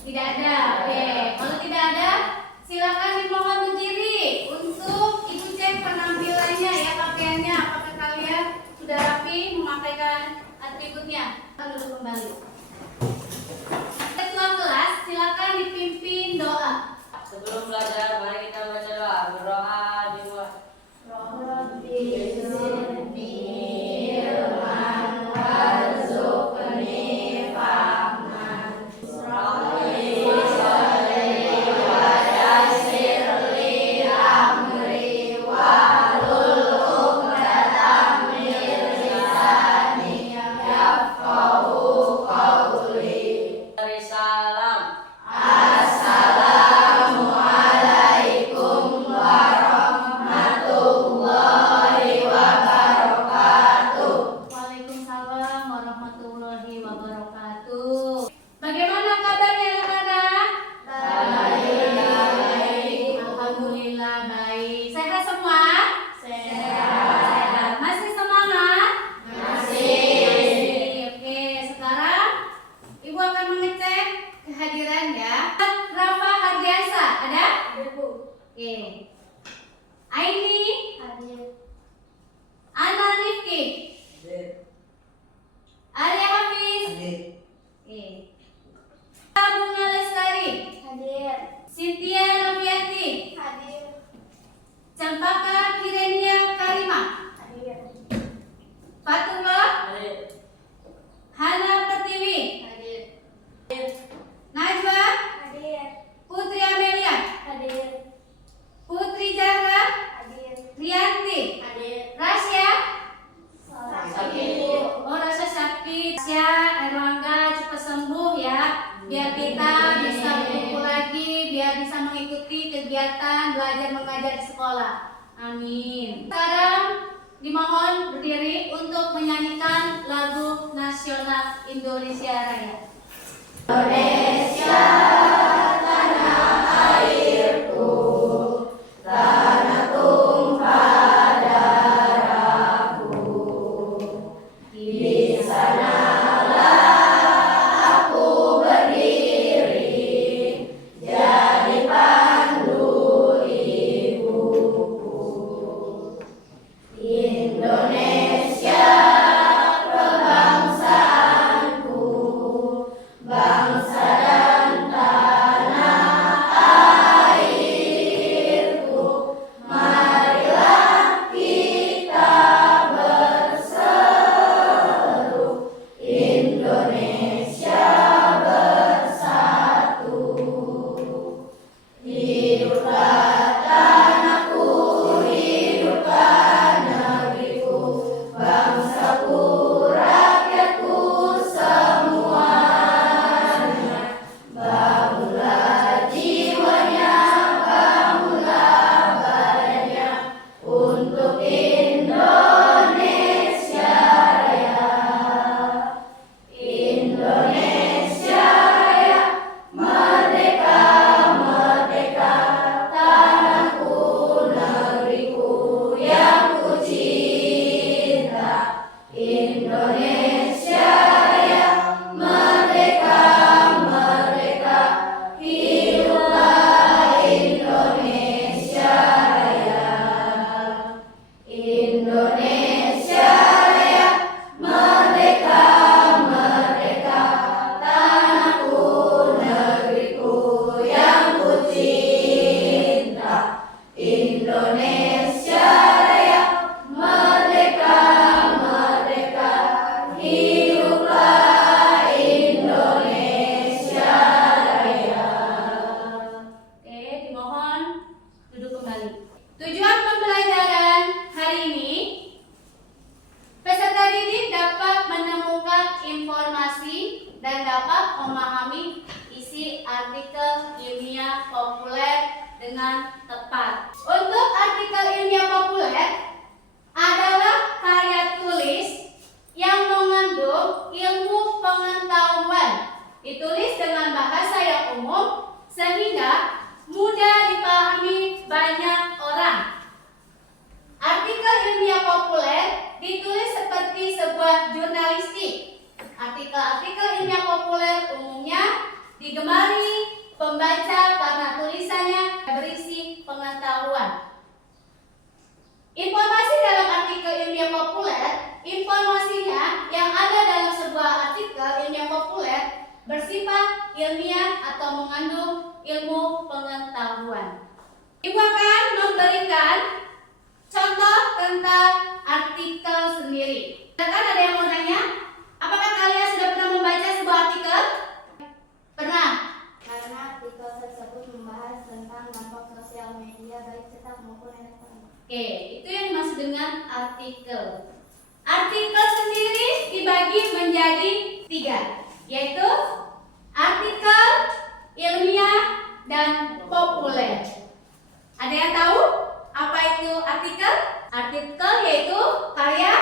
Tidak ada. Oke. Kalau tidak ada, silakan dimohon berdiri untuk ibu cek penampilannya ya, pakaiannya. Apakah kalian sudah rapi memakaikan atributnya? Duduk kembali. Ketua kelas, silakan dipimpin doa. Sebelum belajar, mari kita baca doa. Berdoa di luar. Salam. Assalamualaikum warahmatullahi wabarakatuh. Waalaikumsalam warahmatullahi wabarakatuh. Bagaimana kabarnya anak-anak? Baik. Alhamdulillah baik. Sehat semua? Sehat. Masih semangat? Masih. Oke, sekarang Ibu akan mengecek kehadiran ya. Rafa Hardiansa, ada? Oke. Aini, Ana Rifki, Arya Hafiz, oke. Bunga Lestari, Cynthia Noviati, Cempaka Kirenia Karima, Fatullah, Hana Pertiwi, Najwa, Putri Amelia, Putri Zahra, Rianti, Rasya, oh Rasya sakit, Rasya, Erlangga cepat sembuh ya, biar kita bisa berkumpul lagi, biar bisa mengikuti kegiatan belajar mengajar di sekolah. Amin. Sekarang dimohon berdiri untuk menyanyikan lagu nasional Indonesia Raya. Indonesia, tanah airku, tanah tumpah darahku. Di sanalah aku berdiri, jadi pandu ibuku. Indonesia, kebangsaanku, bangsa dan tanah airku. Marilah kita berseru, Indonesia bersatu. Hiduplah tanahku, hiduplah negeriku, bangsaku, rakyatku semuanya. Bangunlah jiwanya, bangunlah badannya untuk Indonesia Raya. Indonesia Raya, merdeka, merdeka, tanahku, negeriku yang ku cinta. Indonesia Raya, merdeka, merdeka, hiduplah Indonesia Raya. Indonesia Raya, merdeka, merdeka, tanahku, negeriku yang ku cinta. Indonesia Raya, merdeka, merdeka, hiduplah Indonesia Raya. Oke, dimohon duduk kembali. Tujuan pembelajaran hari ini, peserta didik dapat menemukan informasi dan dapat memahami isi artikel ilmiah populer dengan tepat. Untuk artikel ilmiah populer adalah karya tulis yang mengandung ilmu pengetahuan, ditulis dengan bahasa yang umum sehingga mudah dipahami banyak orang. Artikel ilmiah populer ditulis seperti sebuah jurnalistik. Artikel-artikel ilmiah populer umumnya digemari pembaca karena tulisannya berisi pengetahuan. Informasi dalam artikel ilmiah populer, informasinya yang ada dalam sebuah artikel ilmiah populer bersifat ilmiah atau mengandung ilmu pengetahuan. Ibu akan memberikan contoh tentang artikel sendiri. Silakan, ada yang mau tanya? Apakah kalian sudah pernah membaca sebuah artikel? Pernah? Karena artikel tersebut membahas tentang dampak sosial media baik cetak maupun elektronik. Oke, itu yang dimaksud dengan artikel. Artikel sendiri dibagi menjadi 3, yaitu artikel, ilmiah, dan populer. Ada yang tahu apa itu artikel? Artikel yaitu karya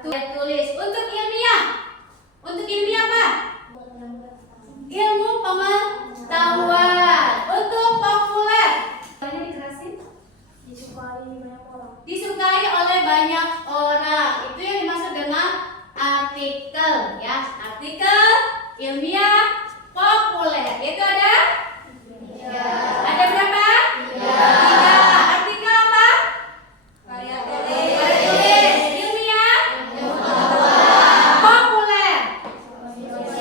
tulis. Untuk ilmiah apa? Ilmu pengetahuan. Untuk populer, disukai oleh banyak orang. Itu yang dimaksud dengan artikel, ya. Artikel, ilmiah, populer. Itu ada? Ada berapa? 3. Artikel apa? Karya tulis. Ilmiah, populer. Oke,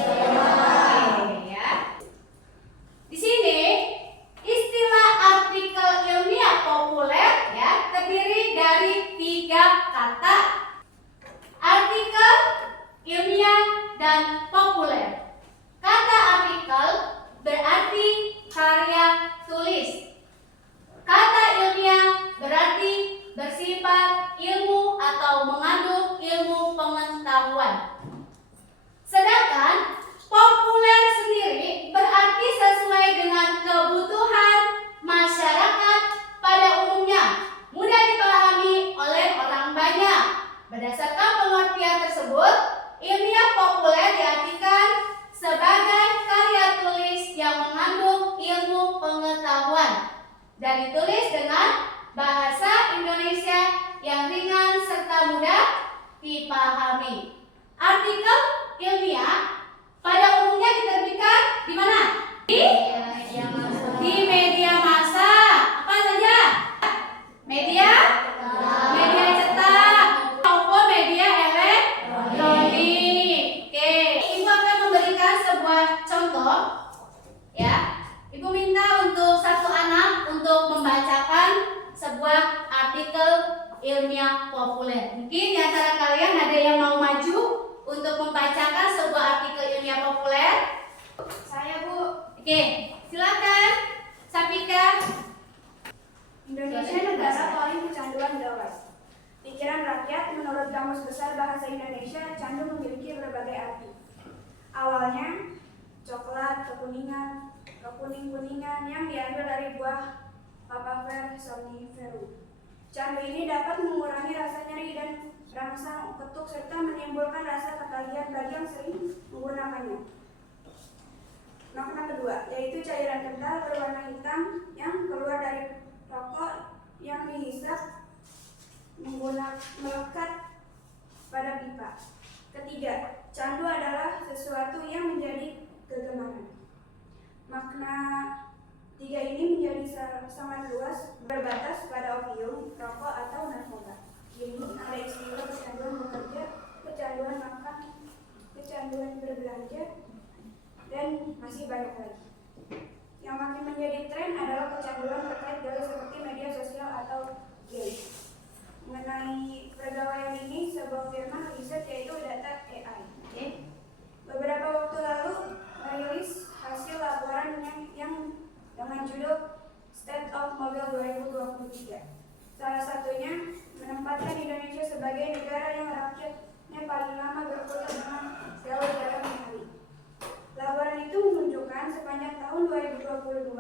ya. Di sini istilah artikel ilmiah populer ya terdiri dari 3 kata: artikel, ilmiah, dan populer. Kata artikel berarti karya tulis. Kata ilmiah berarti bersifat ilmu atau mengandung ilmu pengetahuan. Sedangkan populer sendiri berarti sesuai dengan kebutuhan masyarakat pada umumnya, mudah dipahami oleh orang banyak. Berdasarkan pengertian tersebut, ilmiah populer diartikan sebagai karya tulis yang mengandung ilmu pengetahuan dan ditulis dengan bahasa Indonesia yang ringan serta mudah dipahami. Artikel ilmiah pada umumnya diterbitkan di mana? Di media massa. Apa saja? Media cetak maupun media elektronik. Oke, Ibu akan memberikan sebuah contoh. Ya, Ibu minta untuk satu anak untuk membacakan sebuah artikel ilmiah populer. Mungkin di antara kalian ada yang mau maju untuk membacakan sebuah artikel ilmiah populer. Saya, Bu. Oke, silakan. Sapika. Indonesia negara paling kecanduan gawat. Pikiran rakyat menurut Kamus Besar Bahasa Indonesia, candu memiliki berbagai arti. Awalnya, coklat kekuning-kuningan yang diambil dari buah Papaver somniferum. Candu ini dapat mengurangi rasa nyeri dan rangsang ketuk serta menimbulkan rasa ketagihan bagi yang sering menggunakannya. Makna kedua, yaitu cairan kental berwarna hitam yang keluar dari rokok yang dihisap melekat pada pipa. Ketiga, candu adalah sesuatu yang menjadi kegemaran. Makna tiga ini menjadi sangat luas, berbatas pada opium, rokok, atau narkoba. Ini ada istilah kecanduan bekerja, kecanduan makan, kecanduan berbelanja, dan masih banyak lagi. Yang makin menjadi tren adalah kecanduan terkait gawe seperti media sosial atau game. Mengenai pergaulan ini, sebuah firma riset yaitu Data AI. Beberapa waktu lalu merilis hasil laporan yang dengan judul State of Mobile 2023. Salah satunya menempatkan Indonesia sebagai negara yang rakyatnya paling lama berfoto dengan gawai dalam hari. Laporan itu menunjukkan sepanjang tahun 2022,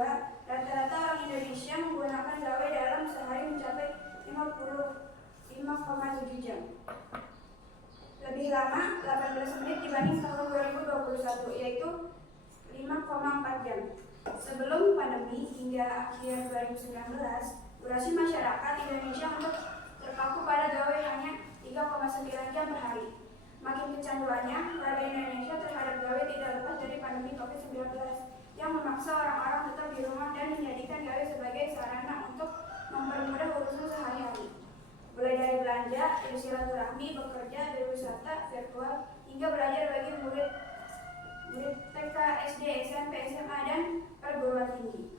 rata-rata orang Indonesia menggunakan gawai dalam sehari mencapai 5,7 jam. Lebih lama, 18 menit dibanding tahun 2021, yaitu 5,4 jam. Sebelum pandemi hingga akhir 2019, durasi masyarakat Indonesia untuk terpaku pada gawai hanya 3,9 jam per hari. Makin kecanduannya, warga Indonesia terhadap gawai tidak lepas dari pandemi COVID-19 memaksa orang-orang tetap di rumah dan menjadikan gawe sebagai sarana untuk mempermudah urusan sehari-hari. Mulai dari belanja, bersilaturahmi, bekerja, berwisata, virtual, hingga belajar bagi murid TK, SD, SMP, SMA, dan perguruan tinggi.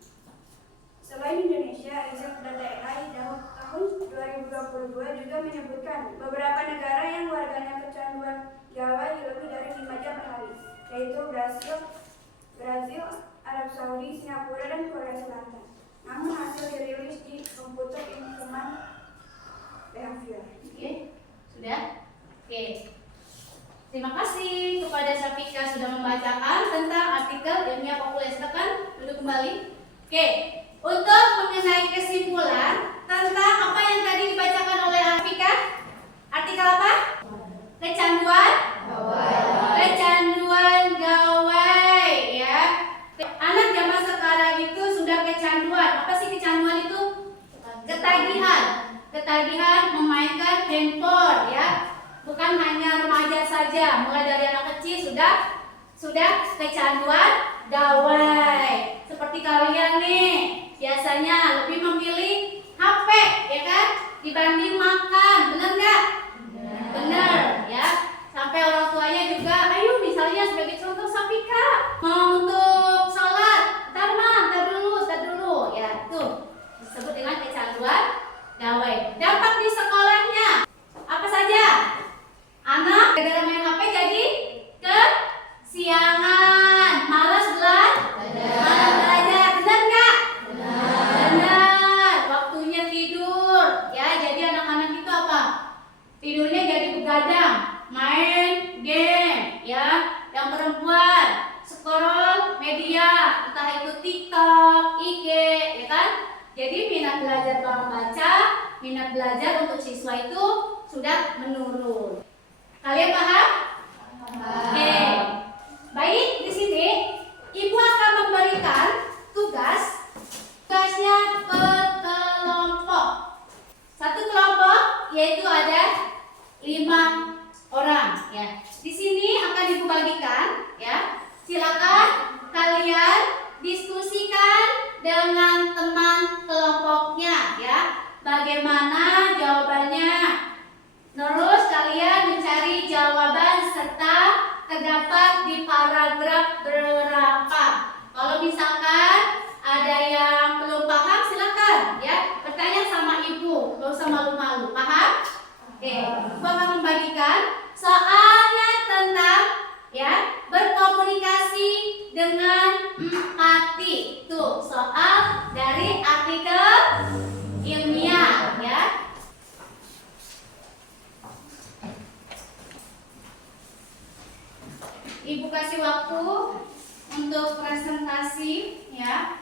Selain Indonesia, riset data AI tahun 2022 juga menyebutkan beberapa negara yang warganya kecanduan gawai lebih dari 5 jam per hari, yaitu Brazil, Arab Saudi, Singapura, dan Korea Selatan. Namun hasil dirilis di Computer in Human Behavior. Oke, sudah? Oke. Terima kasih kepada Syafika sudah membacakan tentang artikel ilmiah populer. Silakan duduk kembali. Oke, untuk mengenai kesimpulan tentang apa yang tadi dibacakan oleh Syafika, artikel apa? Kecanduan? Kecanduan gawai, ya. Anak zaman sekarang itu sudah kecanduan. Apa sih kecanduan itu? Ketagihan memainkan handphone, ya. Bukan hanya remaja saja, mulai dari anak kecil sudah kecanduan gawai. Seperti kalian nih, biasanya lebih memilih HP, ya kan, dibanding makan, benar nggak? Benar, ya. Sampai orang tuanya juga, ayo misalnya sebagai contoh Syafika mau untuk sholat, ntar dulu, ya tuh disebut dengan kecanduan gawai. Dampak di sekolahnya apa saja? Anak gara-gara main HP jadi kesiangan, malas belajar, benar nggak? Benar. Waktunya tidur, ya. Jadi anak-anak itu apa? Tidurnya jadi begadang, main game, ya. Yang perempuan scroll media, entah itu TikTok, IG, ya kan? Jadi minat belajar baca, minat belajar untuk siswa itu sudah menurun. Kalian paham? Oke. Baik, di sini Ibu akan memberikan tugasnya ke kelompok. Satu kelompok yaitu ada 5 orang, ya. Di sini akan Ibu bagikan, ya. Silakan kalian diskusikan dengan teman kelompoknya, ya. Bagaimana jawabannya? Terus kalian mencari jawaban serta terdapat di paragraf berapa. Kalau misalkan ada yang belum paham, silakan, ya, bertanya sama Ibu, nggak usah malu-malu. Paham? Oke, Ibu akan membagikan soalnya tentang, ya, berkomunikasi dengan empati. Tuh soal dari artikel ilmiah, ya. Ibu kasih waktu untuk presentasi, ya,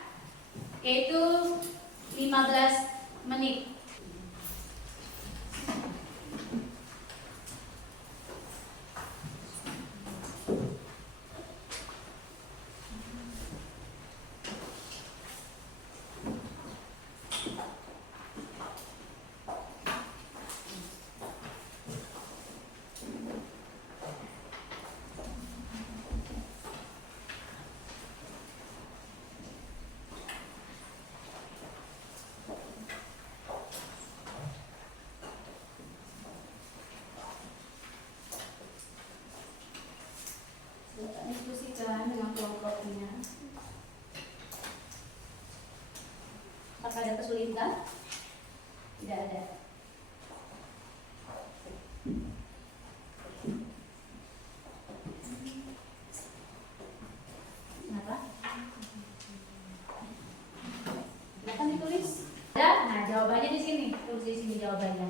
yaitu 15 menit. Diskusikan dengan kelompoknya. Apakah ada kesulitan? Tidak ada. Kenapa? Silakan ditulis. Ada. Nah, jawabannya di sini. Tulis di sini jawabannya.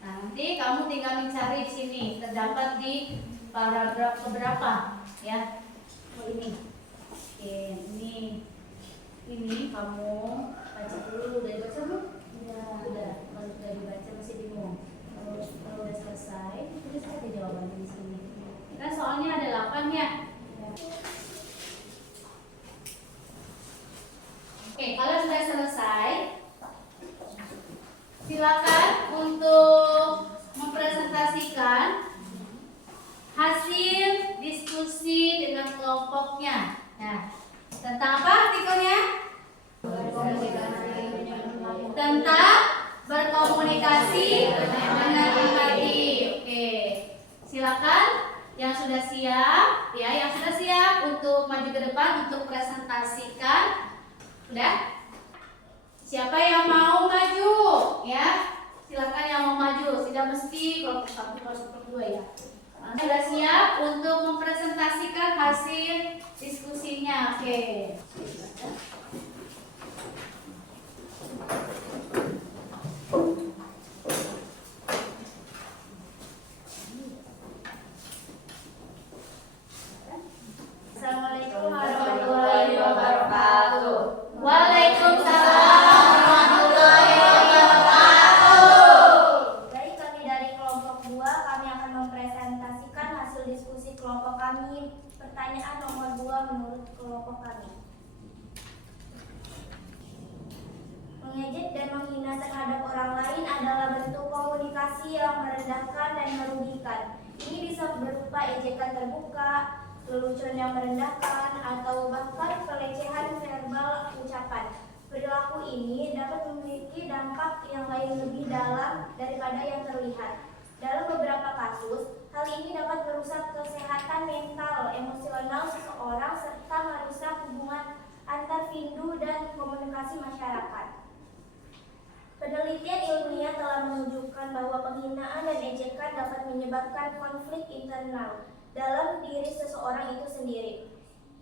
Nah, nanti kamu tinggal mencari di sini. Terdapat di paragraf keberapa, ya? Oh, ini. Oke, ini kamu baca dulu. Udah dibaca belum? Udah. Kalau sudah dibaca masih bingung. Kalau udah selesai, tulis aja jawabannya di sini. Kan soalnya ada 8 ya. Oke, kalau sudah selesai, silakan untuk mempresentasikan hasil diskusi dengan kelompoknya. Nah, tentang apa artikel maju ke depan untuk presentasikan. Udah? Siapa yang mau maju? Ya, silakan yang mau maju. Tidak mesti kelompok 1, kelompok 2 ya. Sudah siap untuk mempresentasikan hasil diskusinya. Oke. Assalamualaikum warahmatullahi wabarakatuh. Waalaikumsalam warahmatullahi wabarakatuh. Baik, kami dari kelompok 2, kami akan mempresentasikan hasil diskusi kelompok kami. Pertanyaan nomor 2 menurut kelompok kami. Mengejek dan menghina terhadap orang lain adalah bentuk komunikasi yang merendahkan dan merugikan. Ini bisa berupa ejekan terbuka, lelucon yang merendahkan, atau bahkan pelecehan verbal ucapan. Perilaku ini dapat memiliki dampak yang lain lebih dalam daripada yang terlihat. Dalam beberapa kasus, hal ini dapat merusak kesehatan mental, emosional seseorang, serta merusak hubungan antar individu dan komunikasi masyarakat. Penelitian ilmiah telah menunjukkan bahwa penghinaan dan ejekan dapat menyebabkan konflik internal dalam diri seseorang itu sendiri.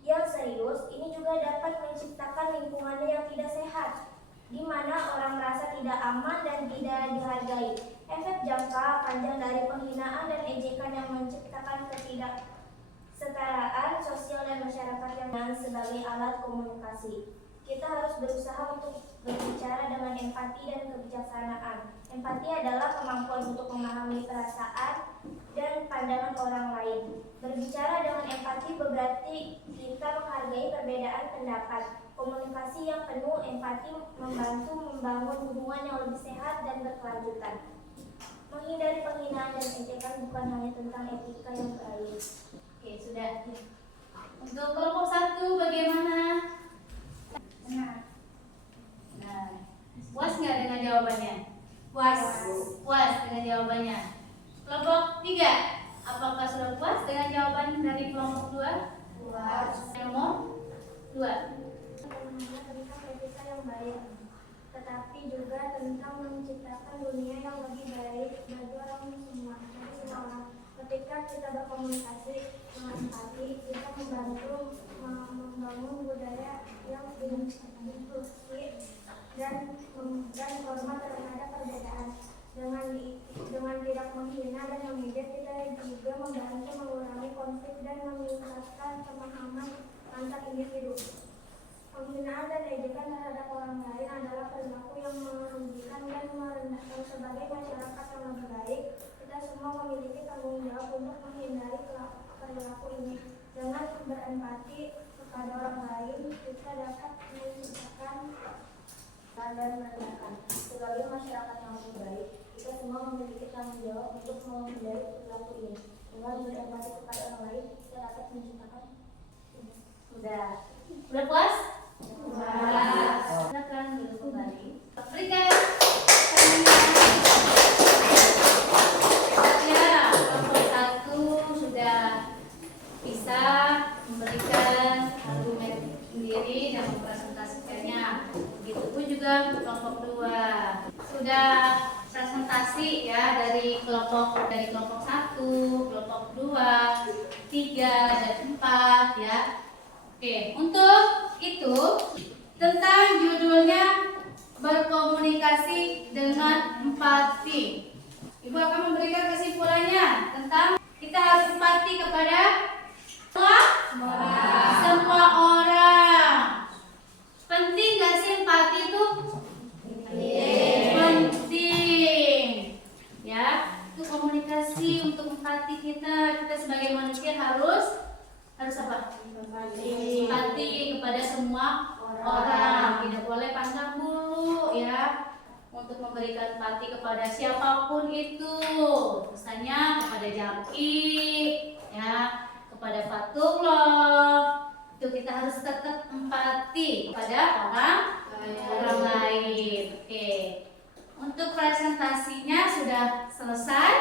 Yang serius, ini juga dapat menciptakan lingkungan yang tidak sehat, di mana orang merasa tidak aman dan tidak dihargai. Efek jangka panjang dari penghinaan dan ejekan yang menciptakan ketidaksetaraan sosial dan masyarakat yang sebagai alat komunikasi. Kita harus berusaha untuk berbicara dengan empati dan kebijaksanaan. Empati adalah kemampuan untuk memahami perasaan dan pandangan orang lain. Berbicara dengan empati berarti kita menghargai perbedaan pendapat. Komunikasi yang penuh empati membantu membangun hubungan yang lebih sehat dan berkelanjutan. Menghindari penghinaan dan ejekan bukan hanya tentang etika yang baik. Oke, sudah. Untuk kelompok 1 bagaimana? Benar. Nah, puas nggak dengan jawabannya? Puas. Puas dengan jawabannya. Kelompok 3, apakah sudah puas dengan jawaban dari kelompok 2? Puas. Nomor 2. Tentang etika yang baik, tetapi juga tentang menciptakan dunia yang lebih baik bagi orang semua. Ketika kita berkomunikasi dengan empati, kita membantu membangun budaya yang inklusif dan hormat terhadap perbedaan. Dengan tidak menghina dan mengejek, kita juga membantu mengurangi konflik dan meningkatkan pemahaman antar individu. Penghinaan dan ejekan terhadap orang lain adalah perilaku yang merugikan dan merendahkan. Sebagai masyarakat yang lebih baik, kita semua memiliki tanggung jawab untuk menghindari perilaku ini. Dengan berempati kepada orang lain, kita dapat menciptakan dan merendahkan. Sebagai masyarakat yang lebih baik, kita semua memiliki tanggung jawab untuk menghindari perilaku ini. Dengan berempati kepada orang lain, kita dapat menciptakan. Udah puas? Puas. Silakan duduk kembali. Berikan ya, kelompok 1 sudah bisa memberikan argumen sendiri dan mempresentasikannya. Begitupun juga kelompok 2 sudah presentasi ya dari kelompok 1, kelompok 2, 3 dan 4 ya. Oke, untuk itu tentang judulnya berkomunikasi dengan empati. Ibu akan memberikan kesimpulannya tentang kita harus empati kepada semua orang. Penting gak sih empati itu? Penting. Ya, itu komunikasi untuk empati kita sebagai manusia harus apa? Empati kepada semua orang. Tidak boleh pandang bulu ya. Untuk memberikan empati kepada siapapun itu, misalnya kepada Jaki, ya, kepada Fatullah, itu kita harus tetap empati kepada orang lain. Oke, untuk presentasinya sudah selesai,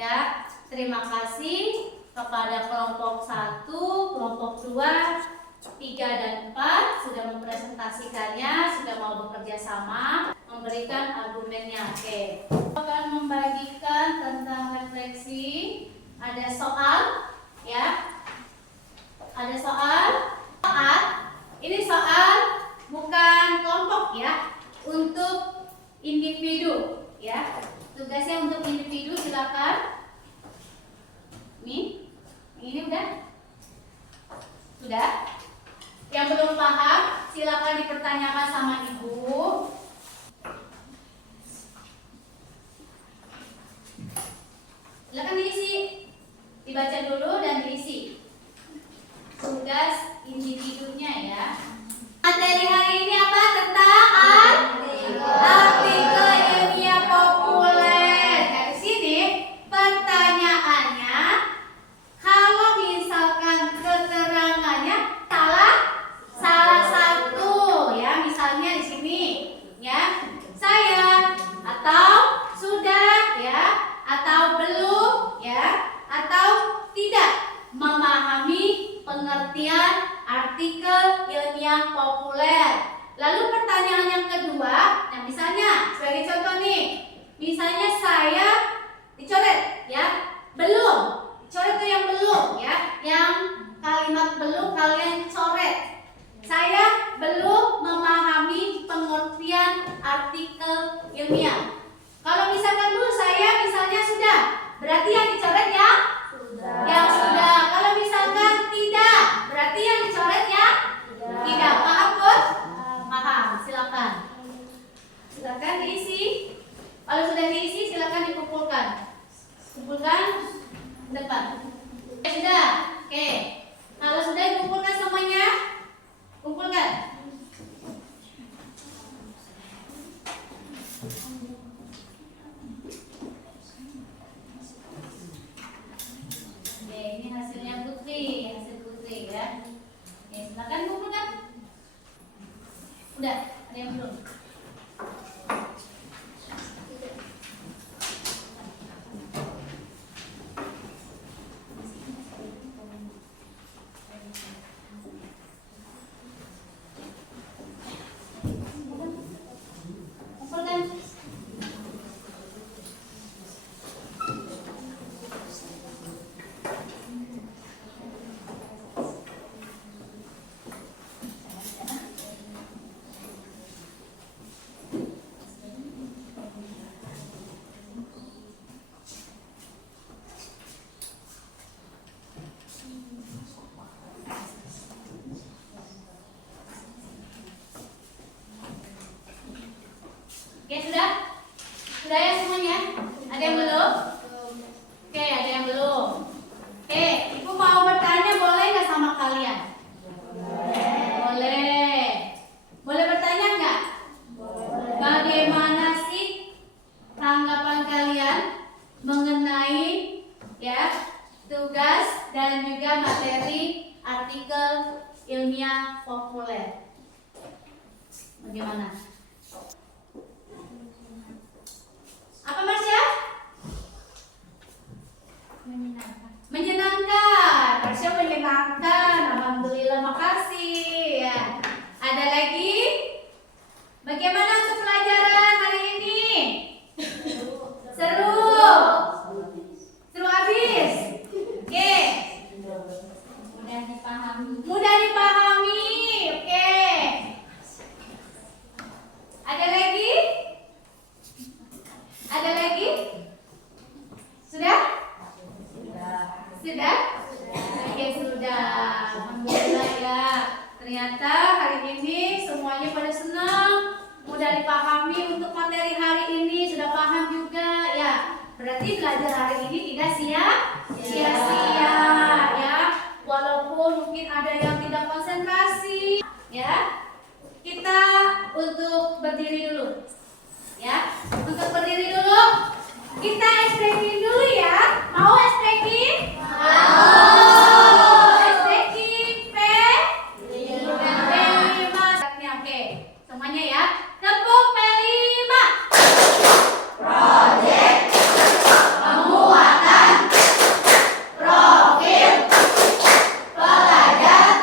ya. Terima kasih kepada kelompok 1, kelompok 2, 3 dan 4 sudah mempresentasikannya, sudah mau bekerja sama, memberikan argumennya. Oke. Akan membagikan tentang refleksi. Ada soal, ya. Ada soal. Ini soal bukan kelompok ya, untuk individu ya. Tugasnya untuk individu, silakan. Ini udah? Sudah? Yang belum paham, silakan dipertanyakan sama ibu. Silakan diisi. Dibaca dulu dan diisi. Tugas individunya ya. Materi hari ini apa? Tentang artikel ilmiah populer. Dari sini pertanyaannya, kalau misalkan keterangannya salah satu ya, misalnya di sini ya, saya atau sudah ya, atau belum ya, atau tidak memahami pengertian artikel ilmiah populer. Lalu pertanyaan yang kedua, nah misalnya sebagai contoh nih, misalnya saya dicoret ya, belum, dicoret itu yang belum ya, yang kalimat belum kalian coret. Saya belum memahami pengertian artikel ilmiah. Kalau misalkan dulu saya misalnya sudah, berarti yang dicoret ya? Sudah. Yang sudah. Kalau misalkan tidak, berarti yang dicoret ya? Tidak. Paham, Bos? Paham. Silakan. Silakan diisi. Kalau sudah diisi, silakan dikumpulkan. Kumpulkan depan. Sudah. Oke. Kalau sudah dikumpulkan semuanya, kumpulkan. Oke, ini hasilnya Putri, hasil Putri ya. Oke, silakan kumpulkan. Udah, ada yang belum? Kumpulkan. Oke, sudah? Sudah ya semuanya? Ada yang belum? Oke, ada yang belum. Oke, Ibu mau bertanya boleh nggak sama kalian? Boleh. Boleh bertanya nggak? Bagaimana sih tanggapan kalian mengenai ya tugas dan juga materi artikel ilmiah populer? Bagaimana? Apa Marsya? Menyenangkan. Marsya menyenangkan. Alhamdulillah, makasih ya. Ada lagi? Bagaimana untuk pelajaran hari ini? Seru. Seru habis. Oke. Mudah dipahami. Mudah dipahami. Oke. Ada lagi? Ada lagi? Sudah? Sudah? Oke, sudah. Alhamdulillah ya. Ternyata hari ini semuanya pada senang, mudah dipahami untuk materi hari ini, sudah paham juga ya. Berarti belajar hari ini tidak sia-sia ya. Walaupun mungkin ada yang tidak konsentrasi ya. Kita untuk berdiri dulu. Ya, untuk berdiri dulu. Kita stretching dulu ya. Mau stretching? Mau. Stretching P5. Oke, semuanya ya. Tepuk P5. Project pembuatan profil pelajar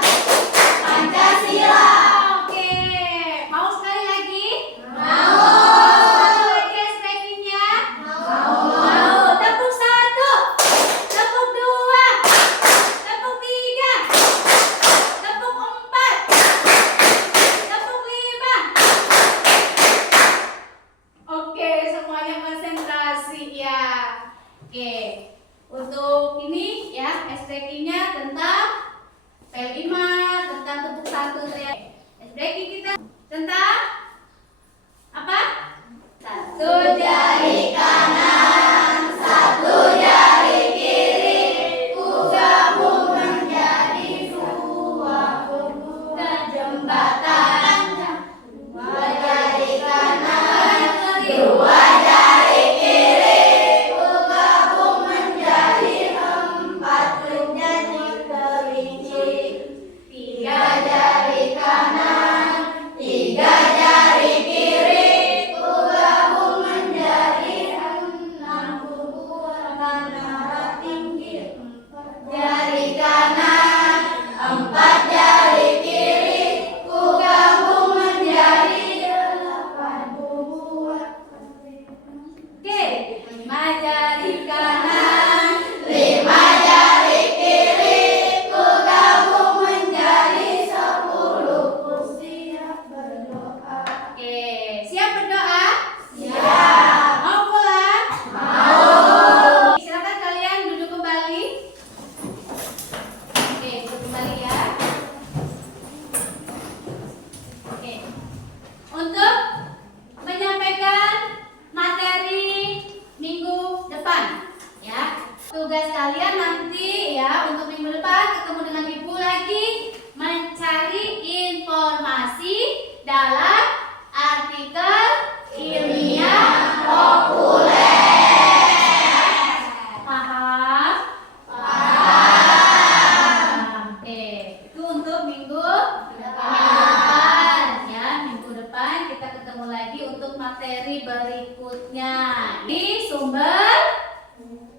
materi berikutnya. Di sumber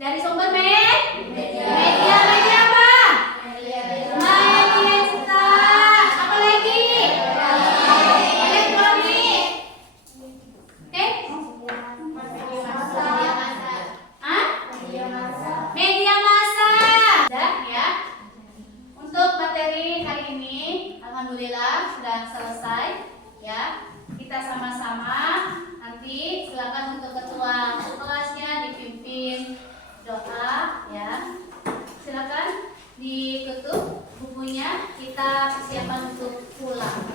dari sumber media apa? Media cetak. Apa lagi? Elektronik. Oke? Hah? Media massa. Sudah ya. Untuk materi hari ini, alhamdulillah sudah selesai ya. Kita sama-sama nanti silakan untuk ketua kelasnya dipimpin doa ya. Silakan ditutup bukunya, kita persiapan untuk pulang.